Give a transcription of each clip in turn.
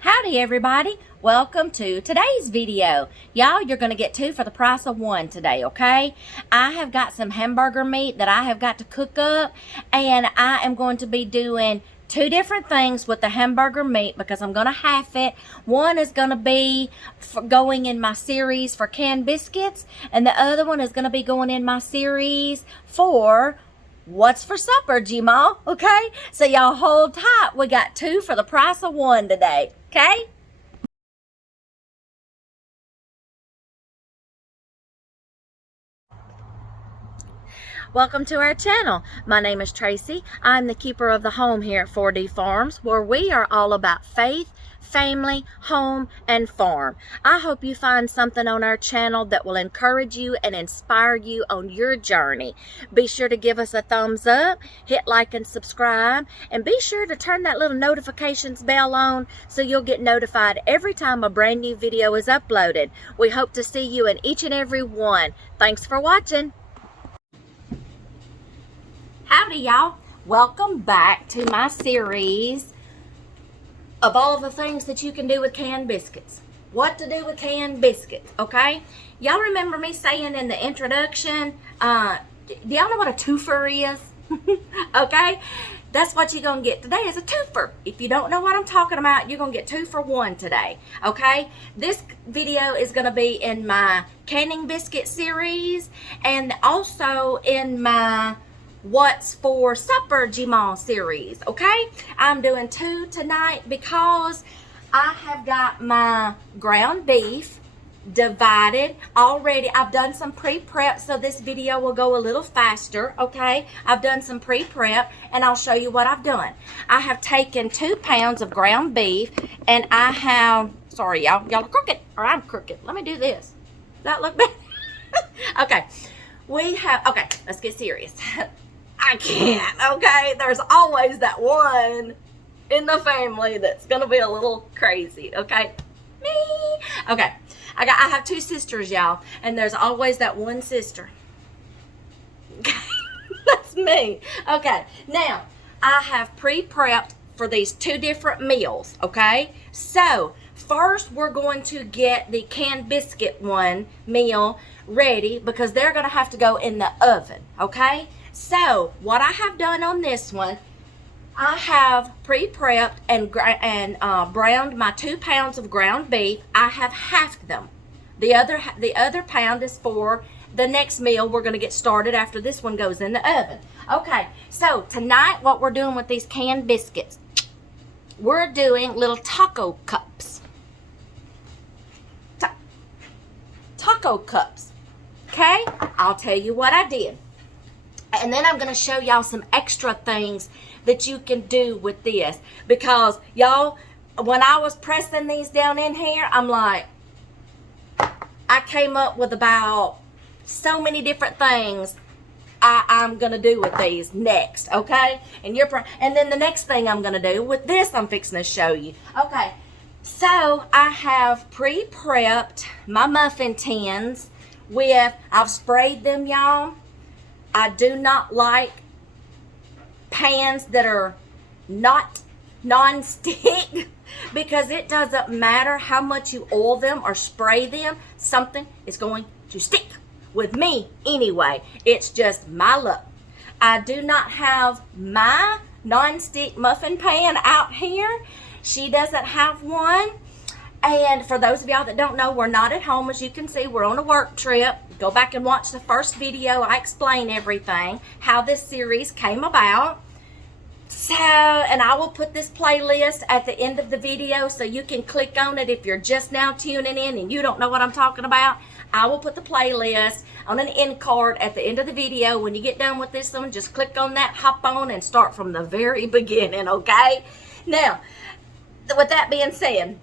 Howdy everybody, welcome to today's video. Y'all, you're going to get two for the price of one today, okay? I have got some hamburger meat that I have got to cook up, and I am going to be doing two different things with the hamburger meat because I'm going to half it. One is going to be going in my series for canned biscuits, and the other one is going to be going in my series for what's for supper, G-Ma, okay? So y'all hold tight. We got two for the price of one today, okay? Welcome to our channel. My name is Tracy. I'm the keeper of the home here at 4D Farms, where we are all about faith, family, home, and farm. I hope you find something on our channel that will encourage you and inspire you on your journey. Be sure to give us a thumbs up, hit like and subscribe, and be sure to turn that little notifications bell on so you'll get notified every time a brand new video is uploaded. We hope to see you in each and every one. Thanks for watching. Howdy y'all, welcome back to my series of all the things that you can do with canned biscuits. What to do with canned biscuits, okay? Y'all remember me saying in the introduction, do y'all know what a twofer is? Okay, that's what you're gonna get today is a twofer. If you don't know what I'm talking about, you're gonna get two for one today, okay? This video is gonna be in my canning biscuit series and also in my what's for supper G-Ma series, okay? I'm doing two tonight because I have got my ground beef divided already. I've done some pre-prep, so this video will go a little faster, okay? I've done some pre-prep and I'll show you what I've done. I have taken 2 pounds of ground beef and I have, sorry y'all are crooked, or I'm crooked. Let me do this. Does that look better? Okay, okay, let's get serious. I can't, okay? There's always that one in the family that's gonna be a little crazy, okay? Me. Okay, I have 2 sisters, y'all, and there's always that one sister. Okay, that's me. Okay, now I have pre-prepped for these 2 different meals, okay? So first we're going to get the canned biscuit meal ready because they're gonna have to go in the oven, okay? So what I have done on this one, I have pre-prepped and browned my 2 pounds of ground beef. I have halved them. The other pound is for the next meal we're going to get started after this one goes in the oven. Okay, so tonight what we're doing with these canned biscuits, we're doing little taco cups. Taco cups. Okay, I'll tell you what I did. And then I'm going to show y'all some extra things that you can do with this. Because, y'all, when I was pressing these down in here, I'm like, I came up with about so many different things I'm going to do with these next, okay? And then the next thing I'm going to do with this, I'm fixing to show you. Okay, so I have pre-prepped my muffin tins with, I've sprayed them, y'all. I do not like pans that are not non-stick because it doesn't matter how much you oil them or spray them, something is going to stick. With me, anyway. It's just my luck. I do not have my non-stick muffin pan out here. She doesn't have one. And for those of y'all that don't know, we're not at home. As you can see, we're on a work trip. Go back and watch the first video. I explain everything, how this series came about. So, and I will put this playlist at the end of the video so you can click on it if you're just now tuning in and you don't know what I'm talking about. I will put the playlist on an end card at the end of the video. When you get done with this one, just click on that, hop on, and start from the very beginning, okay? Now, with that being said,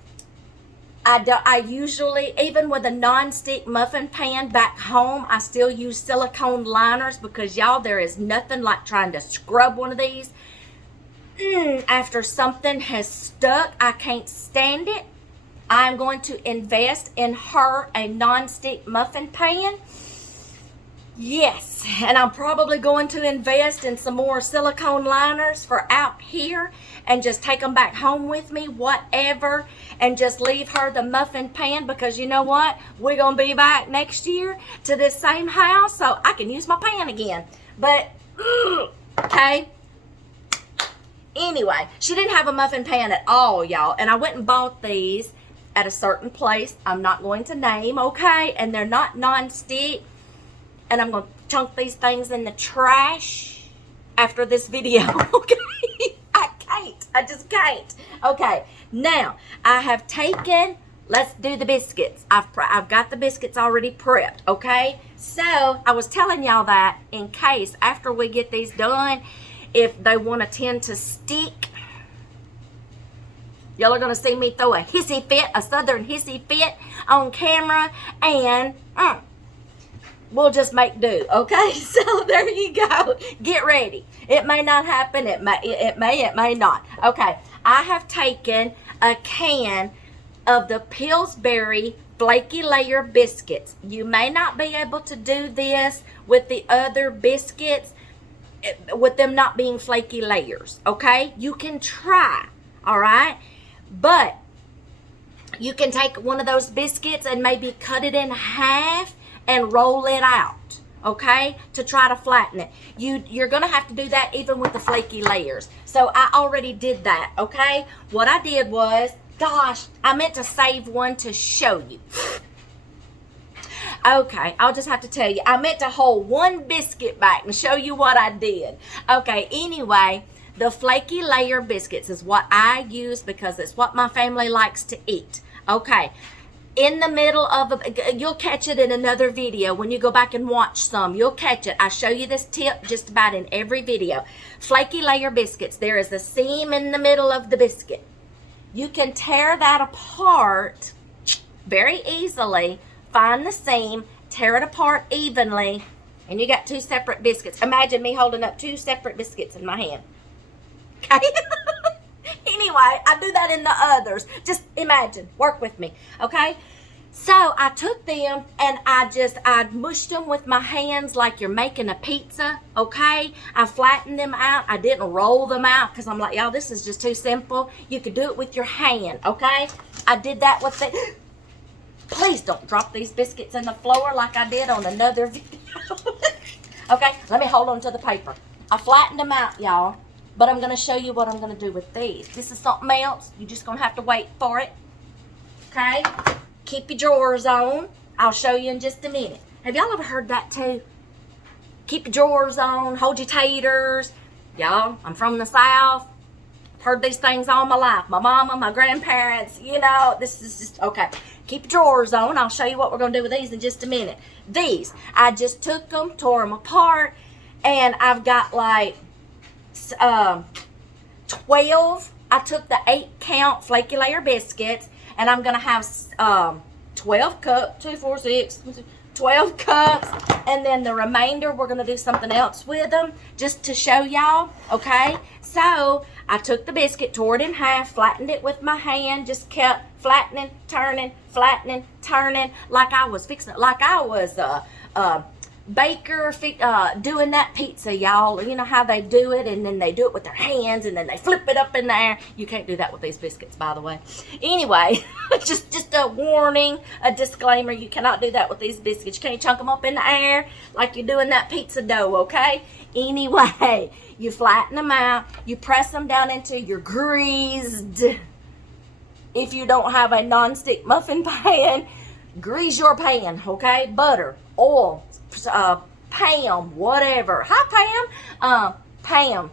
I usually, even with a non-stick muffin pan back home, I still use silicone liners because, y'all, there is nothing like trying to scrub one of these. After something has stuck, I can't stand it. I'm going to invest in her a non-stick muffin pan. Yes, and I'm probably going to invest in some more silicone liners for out here and just take them back home with me, whatever, and just leave her the muffin pan, because you know what? We're going to be back next year to this same house, so I can use my pan again. But, okay. Anyway, she didn't have a muffin pan at all, y'all, and I went and bought these at a certain place I'm not going to name, okay? And they're not non-stick. And I'm going to chunk these things in the trash after this video, okay? I can't. I just can't. Okay, now I have taken, let's do the biscuits. I've got the biscuits already prepped, okay? So I was telling y'all that in case after we get these done, if they want to tend to stick, y'all are going to see me throw a hissy fit, a southern hissy fit on camera, and we'll just make do, okay? So there you go. Get ready. It may not happen. It may not. Okay, I have taken a can of the Pilsbury Flaky Layer Biscuits. You may not be able to do this with the other biscuits, with them not being flaky layers, okay? You can try, all right? But you can take one of those biscuits and maybe cut it in half and roll it out, okay, to try to flatten it. You're going to have to do that even with the flaky layers. So I already did that, okay? What I did was, gosh, I meant to save one to show you. Okay, I'll just have to tell you. I meant to hold one biscuit back and show you what I did. Okay, anyway, the Flaky Layer Biscuits is what I use because it's what my family likes to eat. Okay. In the middle of you'll catch it in another video when you go back and watch some. You'll catch it. I show you this tip just about in every video. Flaky Layer Biscuits, there is a seam in the middle of the biscuit. You can tear that apart very easily. Find the seam, tear it apart evenly, and you got two separate biscuits. Imagine me holding up two separate biscuits in my hand. Okay? Anyway, I do that in the others. Just imagine. Work with me. Okay? So I took them and I mushed them with my hands like you're making a pizza. Okay? I flattened them out. I didn't roll them out because I'm like, y'all, this is just too simple. You could do it with your hand. Okay? I did that with the... Please don't drop these biscuits in the floor like I did on another video. Okay? Let me hold on to the paper. I flattened them out, y'all. But I'm going to show you what I'm going to do with these. This is something else. You're just going to have to wait for it. Okay? Keep your drawers on. I'll show you in just a minute. Have y'all ever heard that too? Keep your drawers on. Hold your taters. Y'all, I'm from the South. I've heard these things all my life. My mama, my grandparents, you know. This is just, okay. Keep your drawers on. I'll show you what we're going to do with these in just a minute. These, I just took them, tore them apart, and I've got like 12. I took the 8-count Flaky Layer biscuits, and I'm gonna have 12 cups, 2, 4, 6, 12 cups, and then the remainder we're gonna do something else with them just to show y'all. Okay, so I took the biscuit, tore it in half, flattened it with my hand, just kept flattening, turning, like I was fixing it, like I was baker doing that pizza, y'all. You know how they do it, and then they do it with their hands, and then they flip it up in the air. You can't do that with these biscuits, by the way. Anyway, just a warning, a disclaimer. You cannot do that with these biscuits. You can't chunk them up in the air like you're doing that pizza dough, okay? Anyway, you flatten them out. You press them down into your greased, if you don't have a non-stick muffin pan, grease your pan, okay? Butter, oil, Pam, whatever. Hi, Pam. Pam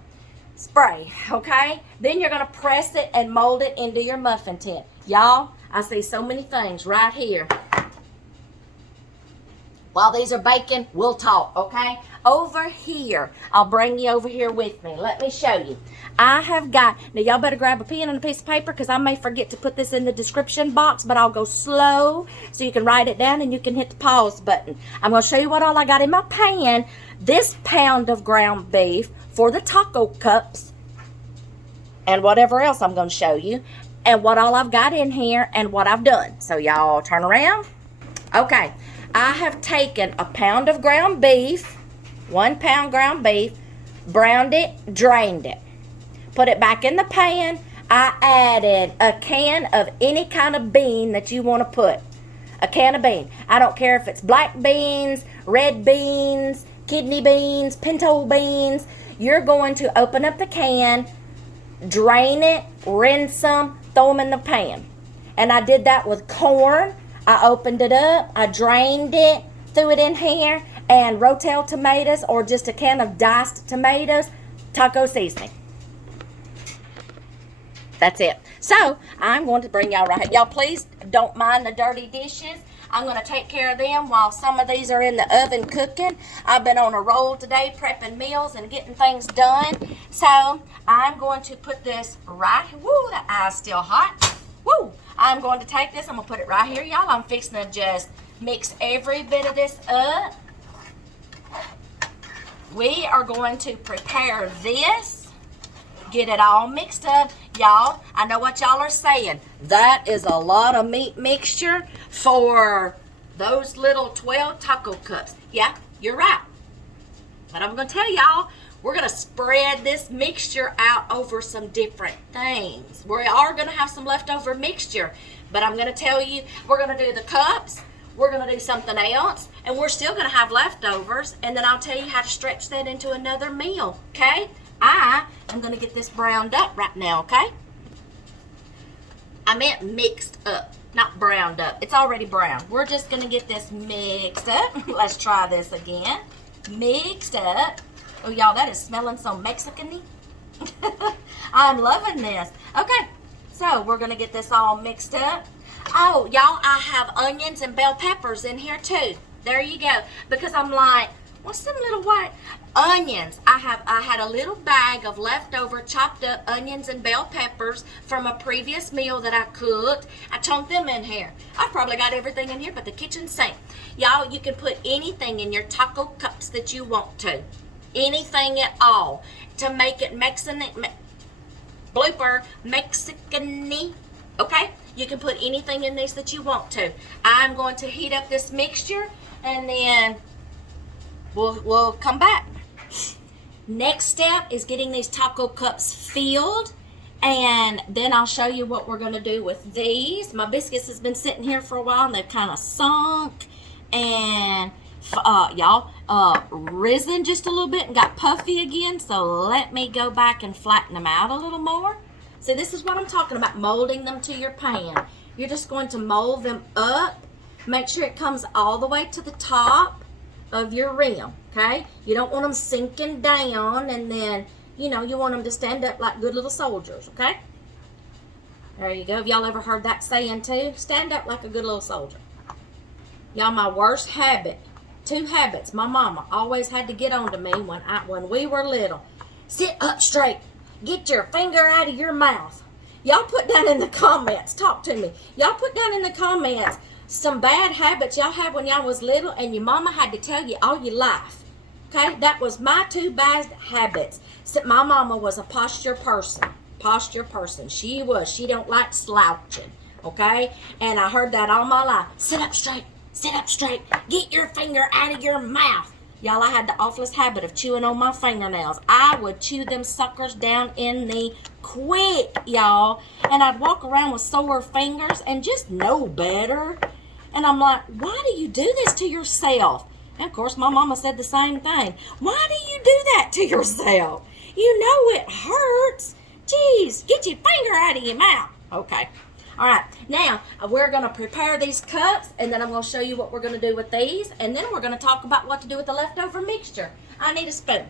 spray, okay? Then you're going to press it and mold it into your muffin tin. Y'all, I see so many things right here. While these are baking, we'll talk, okay? Over here, I'll bring you over here with me. Let me show you. I have got, now y'all better grab a pen and a piece of paper because I may forget to put this in the description box, but I'll go slow so you can write it down and you can hit the pause button. I'm going to show you what all I got in my pan. This pound of ground beef for the taco cups and whatever else I'm going to show you, and what all I've got in here and what I've done. So y'all turn around. Okay. I have taken a pound of ground beef, 1 pound ground beef, browned it, drained it, put it back in the pan. I added a can of any kind of bean that you want to put. A can of bean. I don't care if it's black beans, red beans, kidney beans, pinto beans. You're going to open up the can, drain it, rinse them, throw them in the pan. And I did that with corn. I opened it up, I drained it, threw it in here, and Rotel tomatoes or just a can of diced tomatoes, taco seasoning. That's it. So, I'm going to bring y'all right here. Y'all please don't mind the dirty dishes. I'm going to take care of them while some of these are in the oven cooking. I've been on a roll today prepping meals and getting things done. So, I'm going to put this right here. Woo, that eye's still hot. Woo! I'm going to take this. I'm going to put it right here, y'all. I'm fixing to just mix every bit of this up. We are going to prepare this. Get it all mixed up. Y'all, I know what y'all are saying. That is a lot of meat mixture for those little 12 taco cups. Yeah, you're right. But I'm going to tell y'all, we're going to spread this mixture out over some different things. We are going to have some leftover mixture. But I'm going to tell you, we're going to do the cups. We're going to do something else. And we're still going to have leftovers. And then I'll tell you how to stretch that into another meal. Okay? I am going to get this browned up right now, okay? I meant mixed up, not browned up. It's already brown. We're just going to get this mixed up. Let's try this again. Mixed up. Oh, y'all, that is smelling so Mexican-y. I'm loving this. Okay, so we're going to get this all mixed up. Oh, y'all, I have onions and bell peppers in here, too. There you go. Because I'm like, what's them little white onions? I had a little bag of leftover chopped up onions and bell peppers from a previous meal that I cooked. I chunked them in here. I've probably got everything in here but the kitchen sink. Y'all, you can put anything in your taco cups that you want to. Anything at all to make it Mexican-y. Okay? You can put anything in this that you want to. I'm going to heat up this mixture and then we'll come back. Next step is getting these taco cups filled, and then I'll show you what we're going to do with these. My biscuits has been sitting here for a while and they've kind of sunk and y'all risen just a little bit and got puffy again, so let me go back and flatten them out a little more. So this is what I'm talking about, molding them to your pan. You're just going to mold them up. Make sure it comes all the way to the top of your rim, okay? You don't want them sinking down, and then, you know, you want them to stand up like good little soldiers, okay? There you go. Have y'all ever heard that saying too? Stand up like a good little soldier. Y'all, my worst habit, 2 habits my mama always had to get on to me when we were little. Sit up straight. Get your finger out of your mouth. Y'all put down in the comments. Talk to me. Y'all put down in the comments some bad habits y'all had when y'all was little and your mama had to tell you all your life. Okay? That was my 2 bad habits. So my mama was a posture person. Posture person. She was. She don't like slouching. Okay? And I heard that all my life. Sit up straight. Sit up straight. Get your finger out of your mouth. Y'all, I had the awfulest habit of chewing on my fingernails. I would chew them suckers down in the quick, y'all. And I'd walk around with sore fingers and just know better. And I'm like, why do you do this to yourself? And of course, my mama said the same thing. Why do you do that to yourself? You know it hurts. Jeez, get your finger out of your mouth. Okay. All right. Now, we're going to prepare these cups, and then I'm going to show you what we're going to do with these, and then we're going to talk about what to do with the leftover mixture. I need a spoon.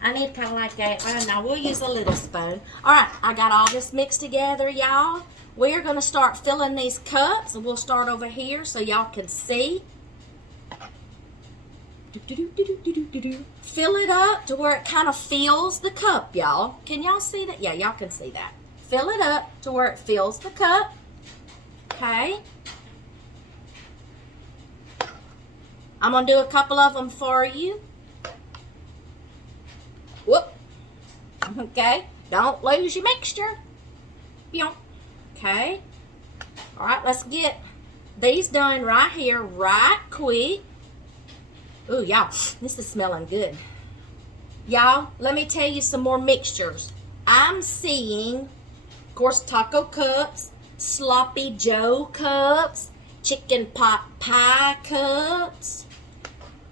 I need kind of like a, now we'll use a little spoon. All right. I got all this mixed together, y'all. We are going to start filling these cups, and we'll start over here so y'all can see. Fill it up to where it kind of fills the cup, y'all. Can y'all see that? Yeah, y'all can see that. Fill it up to where it fills the cup. Okay. I'm going to do a couple of them for you. Whoop. Okay. Don't lose your mixture. Okay. All right, let's get these done right here, right quick. Ooh, y'all, this is smelling good. Y'all, let me tell you some more mixtures. I'm seeing, of course, taco cups, sloppy Joe cups, chicken pot pie cups.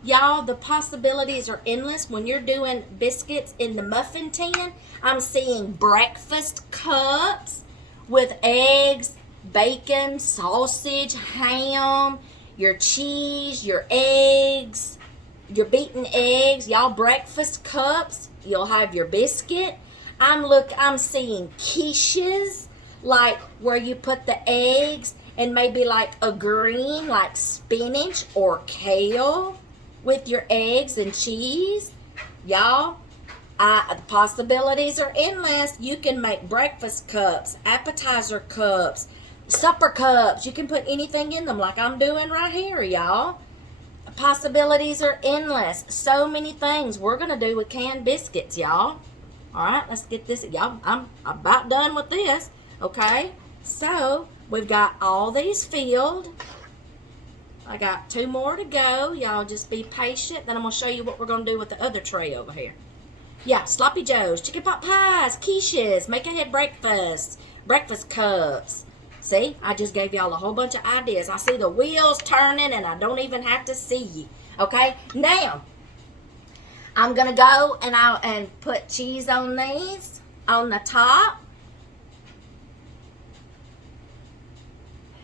Y'all, the possibilities are endless when you're doing biscuits in the muffin tin. I'm seeing breakfast cups with eggs, bacon, sausage, ham, your cheese, your eggs, your beaten eggs. Y'all, breakfast cups. You'll have your biscuit. I'm seeing quiches, like where you put the eggs and maybe like a green, like spinach or kale with your eggs and cheese. Y'all, the possibilities are endless. You can make breakfast cups, appetizer cups, supper cups. You can put anything in them like I'm doing right here, y'all. Possibilities are endless. So many things we're going to do with canned biscuits, y'all. All right, let's get this. Y'all, I'm about done with this. Okay, so we've got all these filled. I got 2 more to go. Y'all just be patient. Then I'm going to show you what we're going to do with the other tray over here. Yeah, sloppy joes, chicken pot pies, quiches, make ahead breakfast, breakfast cups. See, I just gave y'all a whole bunch of ideas. I see the wheels turning and I don't even have to see you. Okay, now I'm going to go and put cheese on these on the top.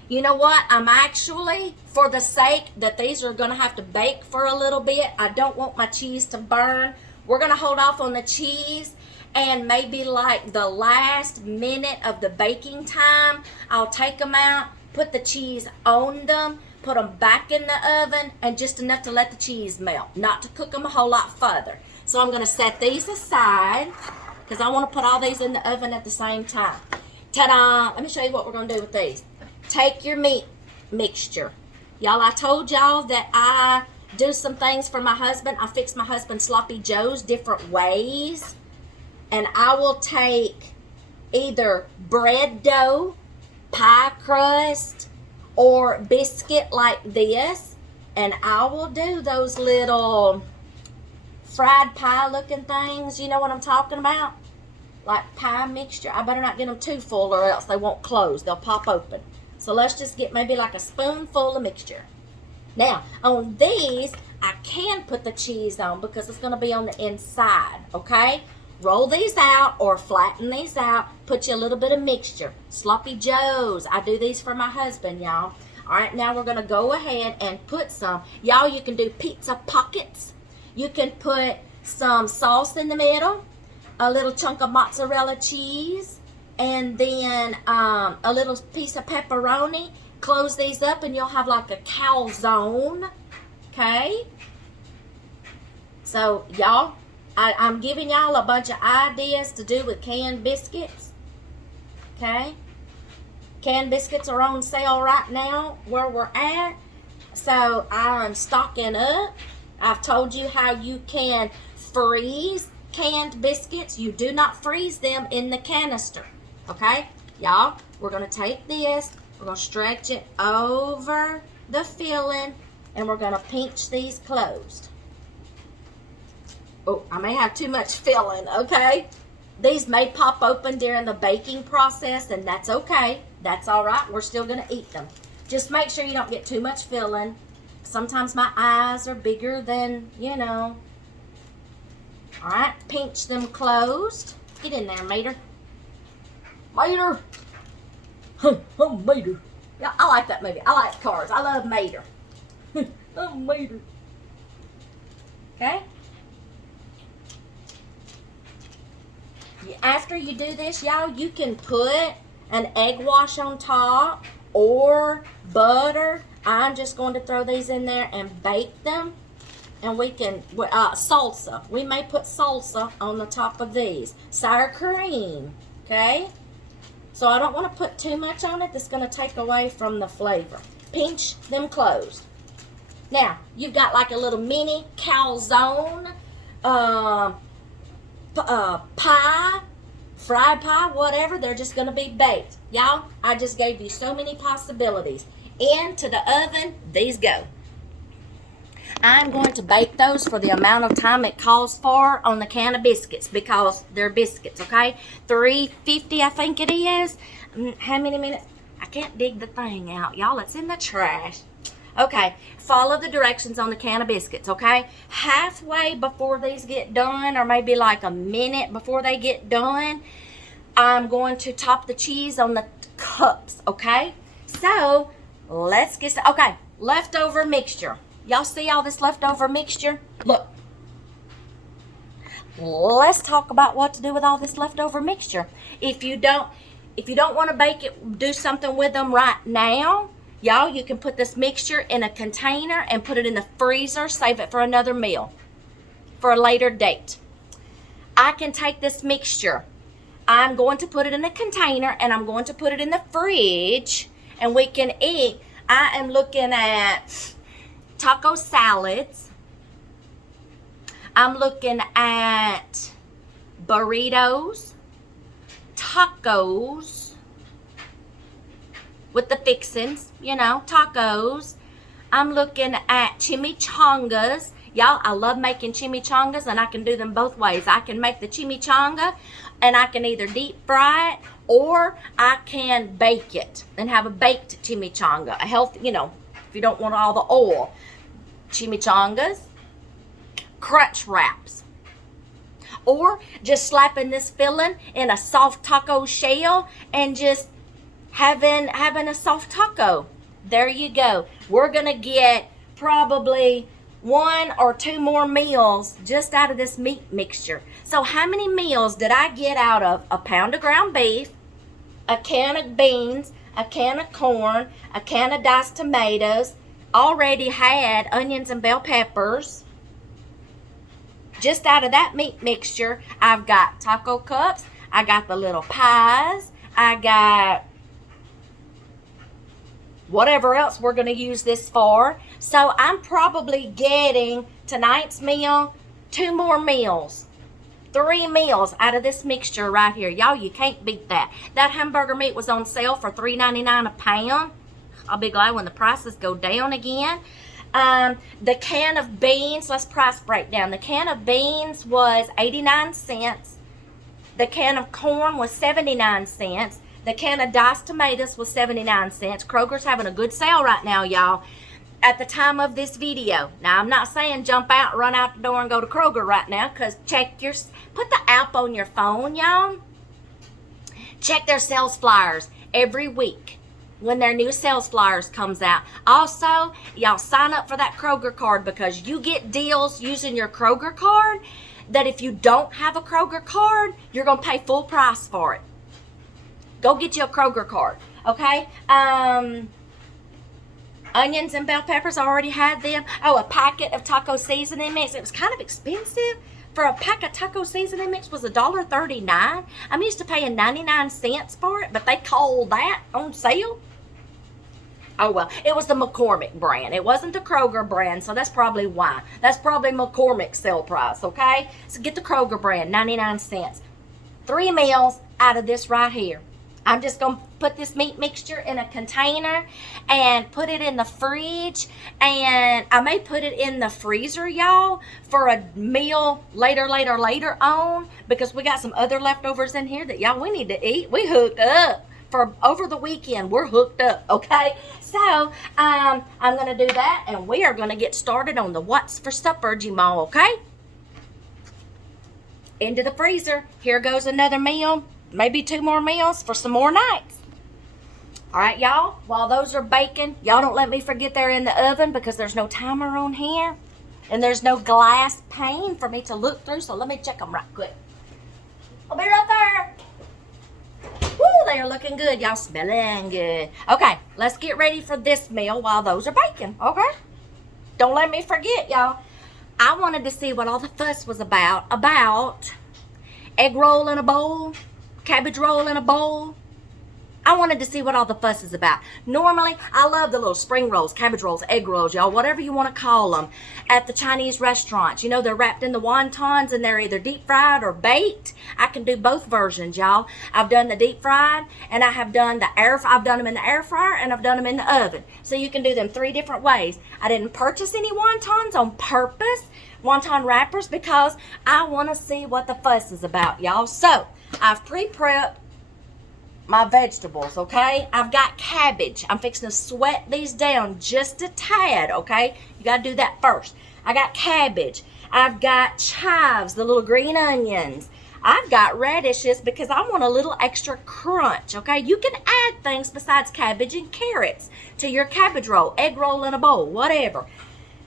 You know what? I'm actually, for the sake that these are going to have to bake for a little bit, I don't want my cheese to burn. We're going to hold off on the cheese, and maybe like the last minute of the baking time, I'll take them out, put the cheese on them, put them back in the oven, and just enough to let the cheese melt, not to cook them a whole lot further. So I'm going to set these aside because I want to put all these in the oven at the same time. Ta-da! Let me show you what we're going to do with these. Take your meat mixture. Y'all, I told y'all that I do some things for my husband. I fix my husband's sloppy joes different ways. And I will take either bread dough, pie crust, or biscuit like this. And I will do those little fried pie looking things. You know what I'm talking about? Like pie mixture. I better not get them too full or else they won't close. They'll pop open. So let's just get maybe like a spoonful of mixture. Now, on these, I can put the cheese on because it's going to be on the inside, okay? Roll these out or flatten these out. Put you a little bit of mixture. Sloppy joes. I do these for my husband, y'all. All right, now we're going to go ahead and put some. Y'all, you can do pizza pockets. You can put some sauce in the middle, a little chunk of mozzarella cheese, and then a little piece of pepperoni. Close these up and you'll have like a calzone. Okay? So, y'all, I'm giving y'all a bunch of ideas to do with canned biscuits. Okay? Canned biscuits are on sale right now where we're at. So, I'm stocking up. I've told you how you can freeze canned biscuits. You do not freeze them in the canister. Okay? Y'all, we're going to take this. We're going to stretch it over the filling, and we're going to pinch these closed. Oh, I may have too much filling, okay? These may pop open during the baking process, and that's okay. That's all right. We're still going to eat them. Just make sure you don't get too much filling. Sometimes my eyes are bigger than, you know. All right, pinch them closed. Get in there, Mater. Mater. Oh, Mater. Yeah, I like that movie. I like cars. I love Mater. Oh, Mater. Okay? After you do this, y'all, you can put an egg wash on top or butter. I'm just going to throw these in there and bake them. And we can, salsa. We may put salsa on the top of these. Sour cream. Okay? So I don't want to put too much on it. That's going to take away from the flavor. Pinch them closed. Now, you've got like a little mini calzone pie, fried pie, whatever. They're just going to be baked. Y'all, I just gave you so many possibilities. into the oven these go. I'm going to bake those for the amount of time it calls for on the can of biscuits because they're biscuits, okay? 350, I think it is. How many minutes? I can't dig the thing out, y'all. It's in the trash. Okay, follow the directions on the can of biscuits, okay? Halfway before these get done, or maybe like a minute before they get done, I'm going to top the cheese on the cups, okay? So, let's get started. Okay, leftover mixture. Y'all see all this leftover mixture? Look. Let's talk about what to do with all this leftover mixture. If you don't want to bake it, do something with them right now, y'all, you can put this mixture in a container and put it in the freezer, save it for another meal, for a later date. I can take this mixture, I'm going to put it in a container and I'm going to put it in the fridge and we can eat. I am looking at taco salads. I'm looking at burritos, tacos with the fixings, you know, tacos. I'm looking at chimichangas. Y'all, I love making chimichangas and I can do them both ways. I can make the chimichanga and I can either deep fry it or I can bake it and have a baked chimichanga. A healthy, you know, if you don't want all the oil. Chimichangas, crunch wraps, or just slapping this filling in a soft taco shell and just having a soft taco. There you go. We're gonna get probably 1 or 2 more meals just out of this meat mixture. So how many meals did I get out of a pound of ground beef, a can of beans, a can of corn, a can of diced tomatoes, already had onions and bell peppers? Just out of that meat mixture, I've got taco cups, I got the little pies, I got whatever else we're going to use this for. So I'm probably getting tonight's meal, 2 more meals, 3 meals out of this mixture right here. Y'all, you can't beat that. That hamburger meat was on sale for $3.99 a pound. I'll be glad when the prices go down again. The can of beans, let's price break down. The can of beans was 89 cents. The can of corn was 79 cents. The can of diced tomatoes was 79 cents. Kroger's having a good sale right now, y'all, at the time of this video. Now, I'm not saying jump out, run out the door, and go to Kroger right now, because put the app on your phone, y'all. Check their sales flyers every week when their new sales flyers comes out. Also, y'all sign up for that Kroger card because you get deals using your Kroger card that if you don't have a Kroger card, you're going to pay full price for it. Go get you a Kroger card, okay? Onions and bell peppers, I already had them. Oh, a packet of taco seasoning mix. It was kind of expensive. For a pack of taco seasoning mix was $1.39. I'm used to paying 99 cents for it, but they called that on sale. Oh, well, it was the McCormick brand. It wasn't the Kroger brand, so that's probably why. That's probably McCormick's sale price, okay? So get the Kroger brand, 99 cents. 3 meals out of this right here. I'm just going to put this meat mixture in a container and put it in the fridge. And I may put it in the freezer, y'all, for a meal later on. Because we got some other leftovers in here that, y'all, we need to eat. We hooked up. For over the weekend, we're hooked up, okay? So, I'm going to do that. And we are going to get started on the what's for supper, Jamal, okay? Into the freezer. Here goes another meal. Maybe 2 more meals for some more nights. All right, y'all, while those are baking, y'all don't let me forget they're in the oven because there's no timer on here and there's no glass pane for me to look through, so let me check them right quick. I'll be right there. Woo, they are looking good. Y'all smelling good. Okay, let's get ready for this meal while those are baking, okay? Don't let me forget, y'all. I wanted to see what all the fuss was about egg roll in a bowl, cabbage roll in a bowl, I wanted to see what all the fuss is about. Normally, I love the little spring rolls, cabbage rolls, egg rolls, y'all, whatever you want to call them, at the Chinese restaurants. You know, they're wrapped in the wontons and they're either deep fried or baked. I can do both versions, y'all. I've done the deep fried and I have done I've done them in the air fryer and I've done them in the oven. So you can do them 3 different ways. I didn't purchase any wontons on purpose, wonton wrappers, because I want to see what the fuss is about, y'all. So I've pre-prepped my vegetables, okay? I've got cabbage. I'm fixing to sweat these down just a tad, okay? You got to do that first. I got cabbage. I've got chives, the little green onions. I've got radishes because I want a little extra crunch, okay? You can add things besides cabbage and carrots to your cabbage roll, egg roll in a bowl, whatever.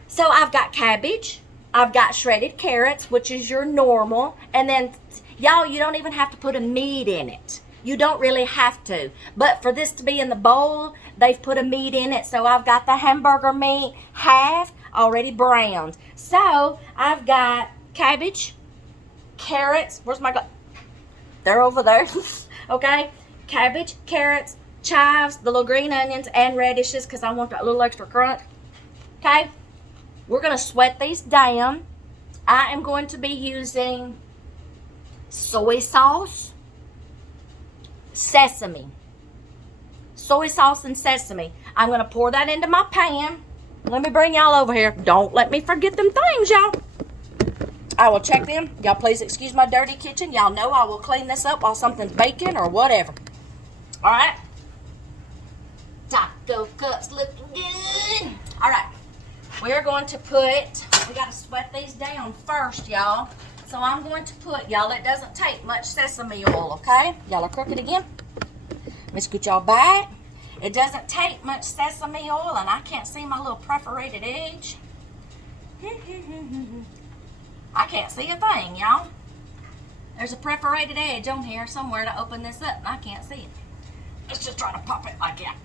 So I've got cabbage. I've got shredded carrots, which is your normal. And then, y'all, you don't even have to put a meat in it. You don't really have to. But for this to be in the bowl, they've put a meat in it. So I've got the hamburger meat half already browned. So I've got cabbage, carrots. Where's my they're over there. Okay. Cabbage, carrots, chives, the little green onions, and radishes because I want that little extra crunch. Okay. We're going to sweat these down. I am going to be using soy sauce, sesame, soy sauce and sesame. I'm going to pour that into my pan. Let me bring y'all over here. Don't let me forget them things, y'all. I will check them. Y'all please excuse my dirty kitchen. Y'all know I will clean this up while something's baking or whatever. All right. Taco cups looking good. All right. We're going to we got to sweat these down first, y'all. So I'm going to put, y'all, it doesn't take much sesame oil, okay? Y'all are crooked again. Let me scoot y'all back. It doesn't take much sesame oil, and I can't see my little perforated edge. I can't see a thing, y'all. There's a perforated edge on here somewhere to open this up, and I can't see it. Let's just try to pop it like that.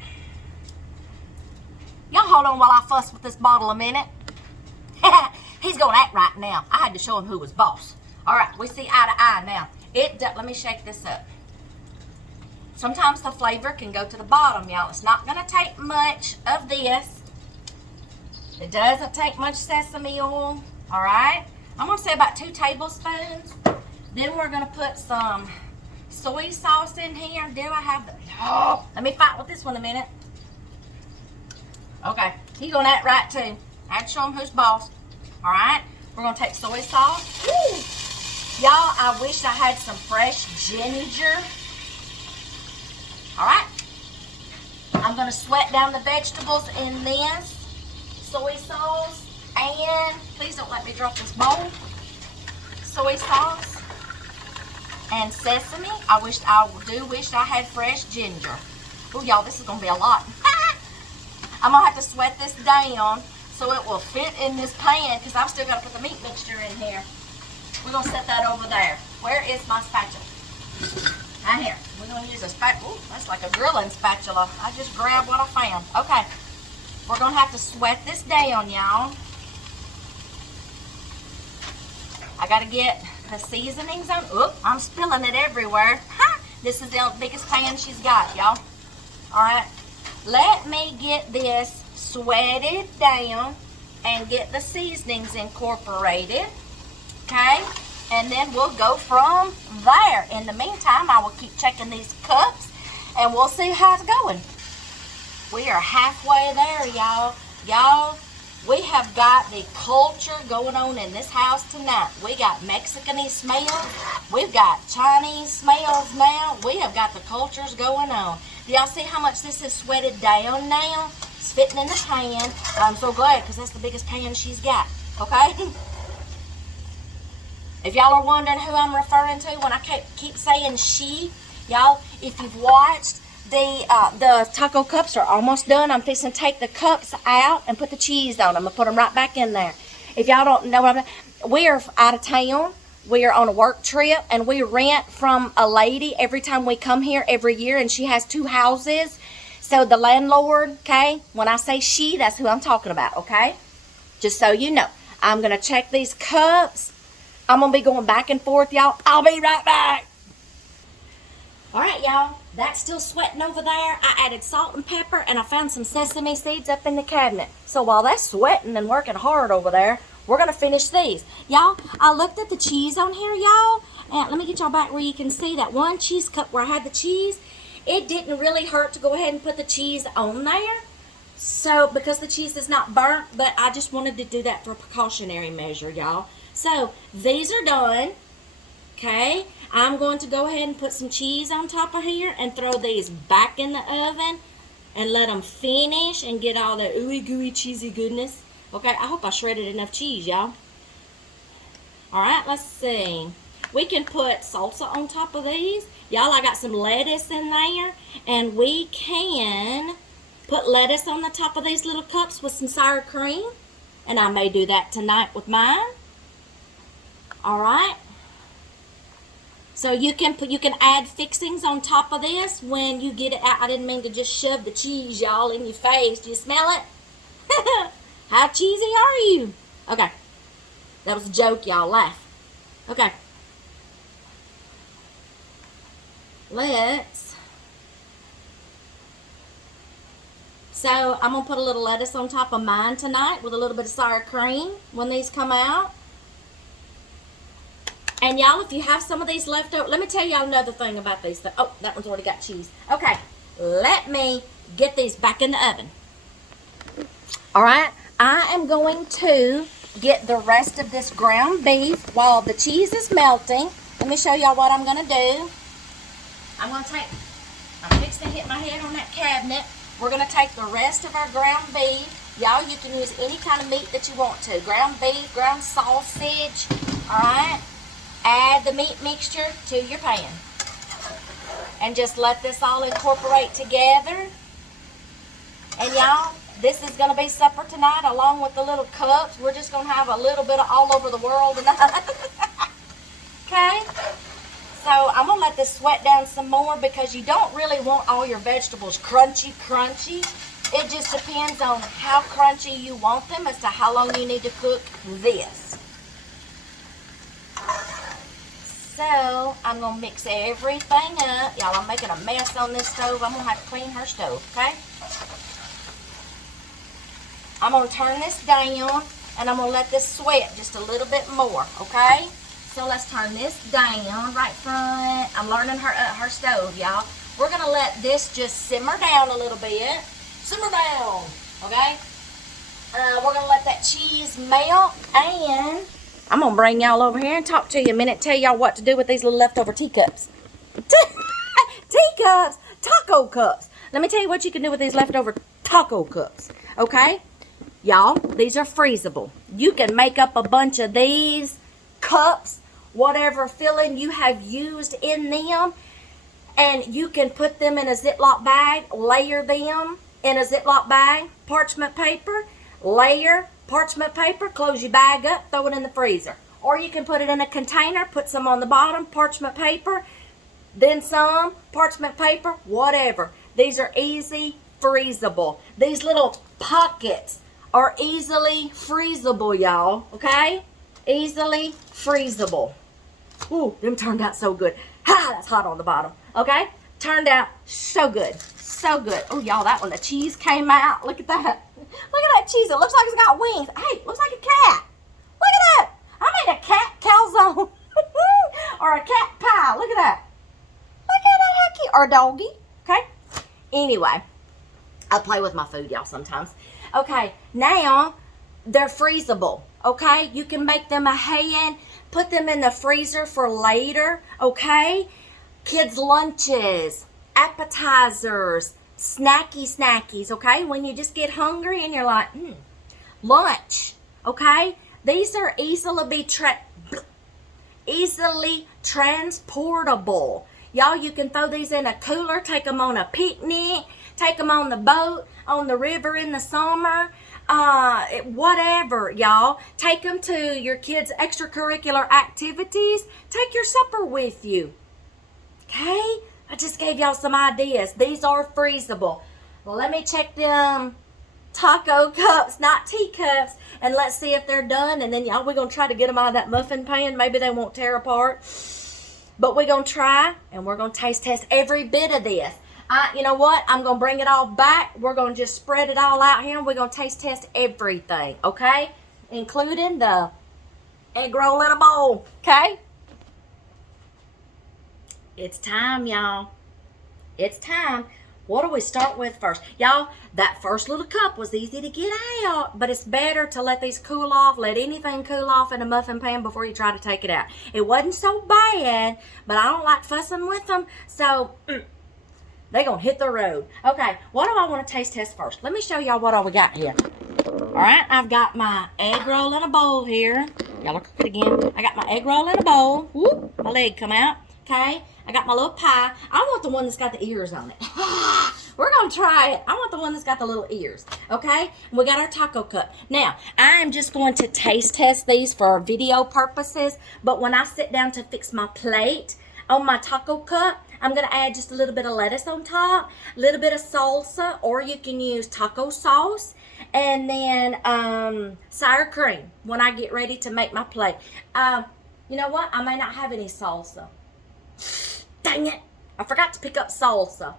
Y'all hold on while I fuss with this bottle a minute. He's going to act right now. I had to show him who was boss. All right, we see eye to eye now. Let me shake this up. Sometimes the flavor can go to the bottom, y'all. It's not going to take much of this. It doesn't take much sesame oil. All right. I'm going to say about 2 tablespoons. Then we're going to put some soy sauce in here. Do I have the... Oh, let me fight with this one a minute. Okay. He's going to act right, too. I had to show him who's boss. All right, we're going to take soy sauce. Y'all, I wish I had some fresh ginger. All right. I'm going to sweat down the vegetables in this soy sauce. And please don't let me drop this bowl. Soy sauce and sesame. I do wish I had fresh ginger. Oh, y'all, this is going to be a lot. I'm going to have to sweat this down so it will fit in this pan because I've still got to put the meat mixture in here. We're going to set that over there. Where is my spatula? Right here. We're going to use a spatula. Ooh, that's like a grilling spatula. I just grabbed what I found. Okay. We're going to have to sweat this down, y'all. I got to get the seasonings on. Oop, I'm spilling it everywhere. Ha! This is the biggest pan she's got, y'all. All right. Let me get this sweated down and get the seasonings incorporated, okay? And then we'll go from there. In the meantime, I will keep checking these cups and we'll see how it's going. We are halfway there, y'all. Y'all, we have got the culture going on in this house tonight. We got Mexican-y smells. We've got Chinese smells now. We have got the cultures going on. Do y'all see how much this is sweated down now? It's fitting in the pan. I'm so glad because that's the biggest pan she's got, okay? If y'all are wondering who I'm referring to when I keep saying she, y'all, if you've watched, the taco cups are almost done. I'm fixing to take the cups out and put the cheese on them. I'm going to put them right back in there. If y'all don't know what we are out of town. We are on a work trip, and we rent from a lady every time we come here every year, and she has 2 houses. So the landlord, okay, when I say she, that's who I'm talking about, okay? Just so you know. I'm going to check these cups. I'm going to be going back and forth, y'all. I'll be right back. All right, y'all. That's still sweating over there. I added salt and pepper, and I found some sesame seeds up in the cabinet. So while that's sweating and working hard over there, we're going to finish these. Y'all, I looked at the cheese on here, y'all. And let me get y'all back where you can see that one cheese cup where I had the cheese. It didn't really hurt to go ahead and put the cheese on there. So, because the cheese is not burnt, but I just wanted to do that for a precautionary measure, y'all. So, these are done. Okay, I'm going to go ahead and put some cheese on top of here and throw these back in the oven and let them finish and get all the ooey gooey cheesy goodness. Okay, I hope I shredded enough cheese, y'all. Alright, let's see. We can put salsa on top of these. Y'all, I got some lettuce in there, and we can put lettuce on the top of these little cups with some sour cream, and I may do that tonight with mine. Alright. So you can add fixings on top of this when you get it out. I didn't mean to just shove the cheese, y'all, in your face. Do you smell it? How cheesy are you? Okay. That was a joke, y'all. Laugh. Okay. So I'm going to put a little lettuce on top of mine tonight with a little bit of sour cream when these come out. And y'all, if you have some of these left over, let me tell y'all another thing about these. Oh, that one's already got cheese. Okay, let me get these back in the oven. All right, I am going to get the rest of this ground beef while the cheese is melting. Let me show y'all what I'm going to do. I'm fixing to hit my head on that cabinet. We're going to take the rest of our ground beef. Y'all, you can use any kind of meat that you want to. Ground beef, ground sausage, all right? Add the meat mixture to your pan. And just let this all incorporate together. And y'all, this is going to be supper tonight along with the little cups. We're just going to have a little bit of all over the world tonight. Okay? So I'm going to let this sweat down some more because you don't really want all your vegetables crunchy. It just depends on how crunchy you want them as to how long you need to cook this. So, I'm going to mix everything up. Y'all, I'm making a mess on this stove. I'm going to have to clean her stove, okay? I'm going to turn this down, and I'm going to let this sweat just a little bit more, okay? So, let's turn this down right front. I'm learning her stove, y'all. We're going to let this just simmer down a little bit. Simmer down, okay? We're going to let that cheese melt, and I'm going to bring y'all over here and talk to you a minute, tell y'all what to do with these little leftover teacups. Teacups, taco cups. Let me tell you what you can do with these leftover taco cups, okay? Y'all, these are freezable. You can make up a bunch of these cups, whatever filling you have used in them, and you can put them in a Ziploc bag, layer them in a Ziploc bag, parchment paper, layer parchment paper, close your bag up, throw it in the freezer. Or you can put it in a container, put some on the bottom, parchment paper, then some, parchment paper, whatever. These are easy freezable. These little pockets are easily freezable, y'all, okay? Easily freezable. Ooh, them turned out so good. Ha, that's hot on the bottom, okay? Turned out so good, so good. Oh, y'all, that one, the cheese came out. Look at that. Look at that cheese. It looks like it's got wings. Hey, looks like a cat. Look at that. I made a cat calzone. Or a cat pie. Look at that. Look at that. How cute. Or a doggy. Okay. Anyway, I play with my food, y'all, sometimes. Okay. Now, they're freezable. Okay. You can make them a hand. Put them in the freezer for later. Okay. Kids' lunches. Appetizers. Snackies, okay? When you just get hungry and you're like, lunch, okay? These are easily transportable. Y'all, you can throw these in a cooler, take them on a picnic, take them on the boat, on the river in the summer, whatever, y'all. Take them to your kids' extracurricular activities. Take your supper with you, okay? I just gave y'all some ideas. These are freezable. Well, let me check them taco cups, not teacups, and let's see if they're done. And then, y'all, we're going to try to get them out of that muffin pan. Maybe they won't tear apart. But we're going to try, and we're going to taste test every bit of this. You know what? I'm going to bring it all back. We're going to just spread it all out here, and we're going to taste test everything, okay? Including the egg roll in a bowl, okay? It's time, y'all. It's time. What do we start with first? Y'all, that first little cup was easy to get out, but it's better to let these cool off. Let anything cool off in a muffin pan before you try to take it out. It wasn't so bad, but I don't like fussing with them, so they're going to hit the road. Okay, what do I want to taste test first? Let me show y'all what all we got here. All right, I've got my egg roll in a bowl here. Y'all look at it again. I got my egg roll in a bowl. Whoop, my leg come out. Okay, I got my little pie. I want the one that's got the ears on it. We're going to try it. I want the one that's got the little ears. Okay, and we got our taco cup. Now, I am just going to taste test these for video purposes, but when I sit down to fix my plate on my taco cup, I'm going to add just a little bit of lettuce on top, a little bit of salsa, or you can use taco sauce, and then sour cream when I get ready to make my plate. You know what? I may not have any salsa. Dang it. I forgot to pick up salsa.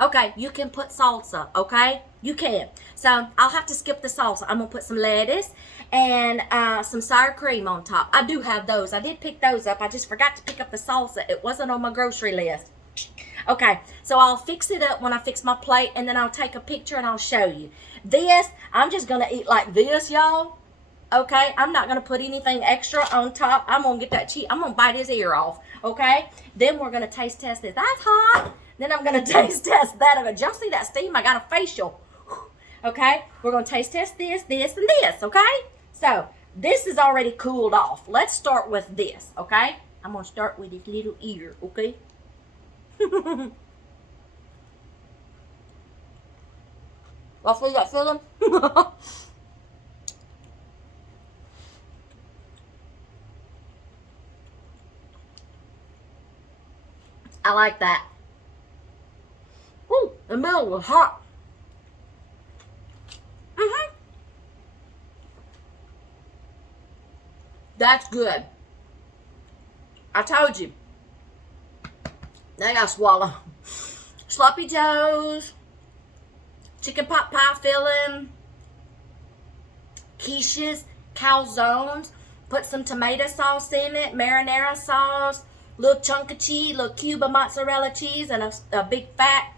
Okay, you can put salsa, okay? You can. So, I'll have to skip the salsa. I'm going to put some lettuce and some sour cream on top. I do have those. I did pick those up. I just forgot to pick up the salsa. It wasn't on my grocery list. Okay, so I'll fix it up when I fix my plate, and then I'll take a picture and I'll show you. This, I'm just going to eat like this, y'all. Okay, I'm not going to put anything extra on top. I'm going to get that cheese. I'm going to bite his ear off. Okay, then we're going to taste test this. That's hot. Then I'm going to taste test that. Did y'all see that steam? I got a facial. Okay, we're going to taste test this, this, and this. Okay, so this is already cooled off. Let's start with this. Okay, I'm going to start with his little ear. Okay. Y'all feel that feeling? I like that. Ooh, the middle was hot. That's good. I told you. Now I gotta swallow. Sloppy Joes, chicken pot pie filling, quiches, calzones. Put some tomato sauce in it, marinara sauce, little chunk of cheese, little cube of mozzarella cheese, and a big fat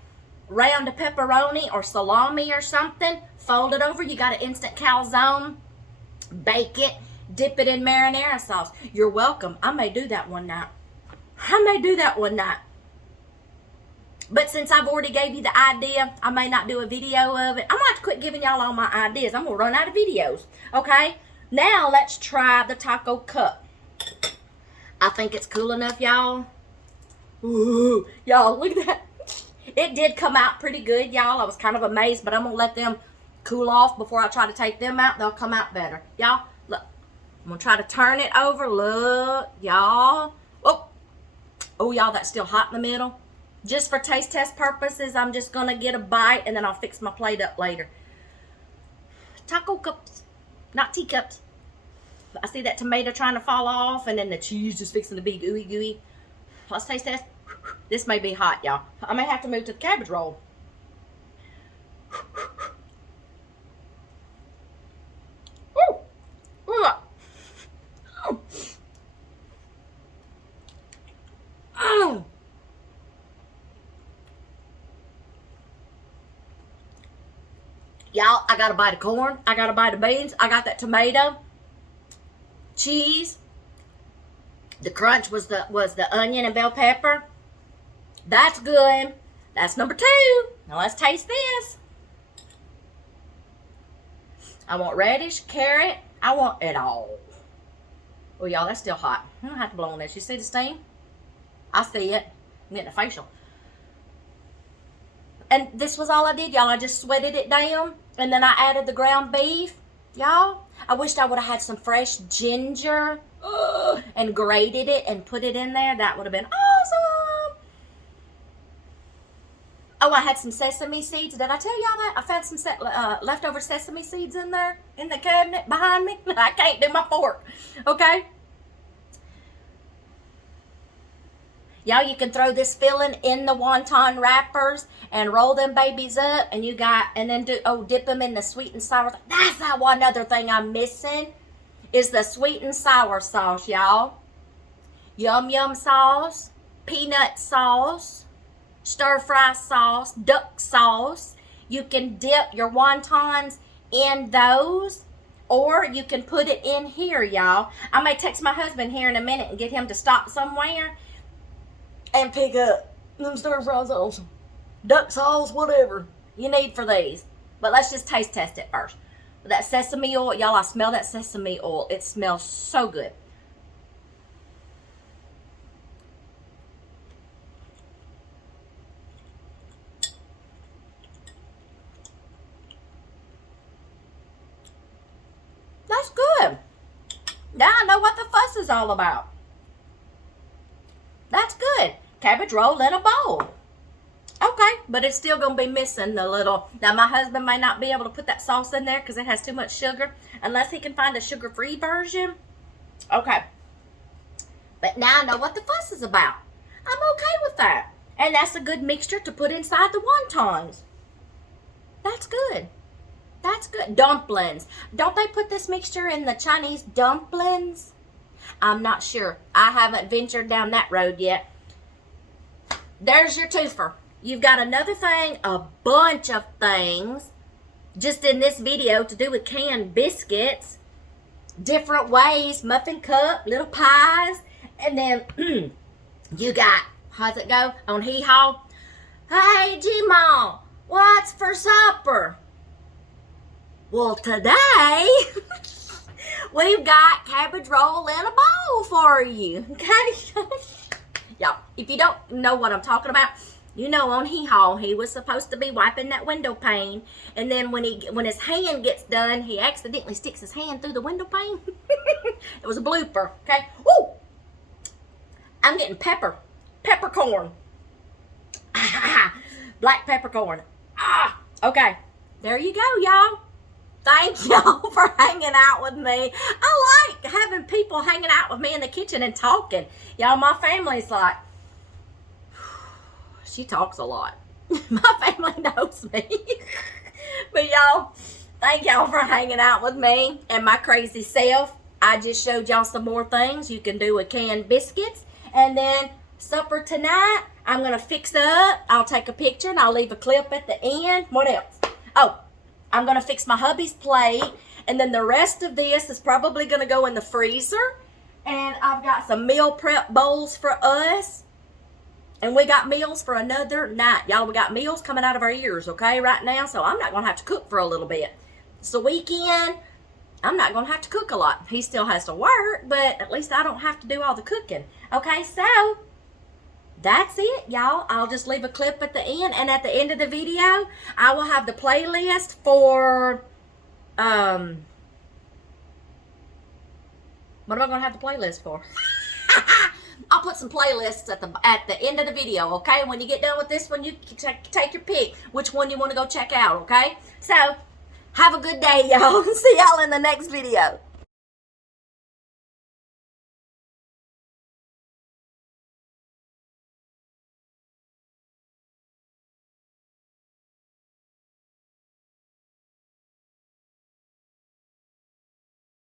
round of pepperoni or salami or something. Fold it over. You got an instant calzone. Bake it. Dip it in marinara sauce. You're welcome. I may do that one night. But since I've already gave you the idea, I may not do a video of it. I'm going to have to quit giving y'all all my ideas. I'm going to run out of videos. Okay? Now, let's try the taco cup. I think it's cool enough, y'all. Ooh, y'all, look at that. It did come out pretty good, y'all. I was kind of amazed, but I'm going to let them cool off before I try to take them out. They'll come out better. Y'all, look. I'm going to try to turn it over. Look, y'all. Oh, y'all, that's still hot in the middle. Just for taste test purposes, I'm just going to get a bite, and then I'll fix my plate up later. Taco cups, not teacups. I see that tomato trying to fall off, and then the cheese just fixing to be gooey. Let's taste test. This may be hot, y'all. I may have to move to the cabbage roll. Ooh. Ooh. Oh. Oh. Y'all, I got a bite of corn. I got a bite of beans. I got that tomato, cheese. The crunch was the onion and bell pepper. That's good. That's number 2. Now let's taste this. I want radish, carrot. I want it all. Oh, y'all, that's still hot. I don't have to blow on this. You see the steam? I see it. I'm getting a facial. And this was all I did, y'all. I just sweated it down, and then I added the ground beef. Y'all, I wished I would have had some fresh ginger and grated it and put it in there. That would have been awesome. Oh, I had some sesame seeds. Did I tell y'all that? I found some leftover sesame seeds in there in the cabinet behind me. I can't do my fork. Okay? Y'all, you can throw this filling in the wonton wrappers and roll them babies up, and then dip them in the sweet and sour. That's not one other thing I'm missing, is the sweet and sour sauce, y'all. Yum yum sauce, peanut sauce, stir fry sauce, duck sauce. You can dip your wontons in those, or you can put it in here, y'all. I may text my husband here in a minute and get him to stop somewhere and pick up them stir fry sauce, duck sauce, whatever you need for these. But let's just taste test it first. With that sesame oil, y'all, I smell that sesame oil. It smells so good. That's good. Now I know what the fuss is all about. That's good. Cabbage roll in a bowl. Okay, but it's still going to be missing the little... Now, my husband may not be able to put that sauce in there because it has too much sugar, unless he can find a sugar-free version. Okay. But now I know what the fuss is about. I'm okay with that. And that's a good mixture to put inside the wontons. That's good. That's good. Dumplings. Don't they put this mixture in the Chinese dumplings? I'm not sure. I haven't ventured down that road yet. There's your twofer. You've got another thing, a bunch of things, just in this video to do with canned biscuits. Different ways, muffin cup, little pies. And then you got, how's it go? On Hee Haw. Hey, G-Mom, what's for supper? Well, today, we've got cabbage roll in a bowl for you. Okay? Y'all, if you don't know what I'm talking about, you know on Hee Haw, he was supposed to be wiping that window pane. And then when his hand gets done, he accidentally sticks his hand through the window pane. It was a blooper, okay? Woo! I'm getting peppercorn. Black peppercorn. Okay. There you go, y'all. Thank y'all for hanging out with me. I like having people hanging out with me in the kitchen and talking. Y'all, my family's like, she talks a lot. My family knows me. But y'all, thank y'all for hanging out with me and my crazy self. I just showed y'all some more things you can do with canned biscuits. And then supper tonight, I'm going to fix up. I'll take a picture and I'll leave a clip at the end. What else? Oh, I'm going to fix my hubby's plate. And then the rest of this is probably going to go in the freezer. And I've got some meal prep bowls for us. And we got meals for another night. Y'all, we got meals coming out of our ears, okay, right now. So I'm not going to have to cook for a little bit. It's the weekend. I'm not going to have to cook a lot. He still has to work, but at least I don't have to do all the cooking. Okay, so that's it, y'all. I'll just leave a clip at the end. And at the end of the video, I will have the playlist for, what am I going to have the playlist for? I'll put some playlists at the end of the video, okay? When you get done with this one, you can take your pick which one you want to go check out, okay? So, have a good day, y'all. See y'all in the next video.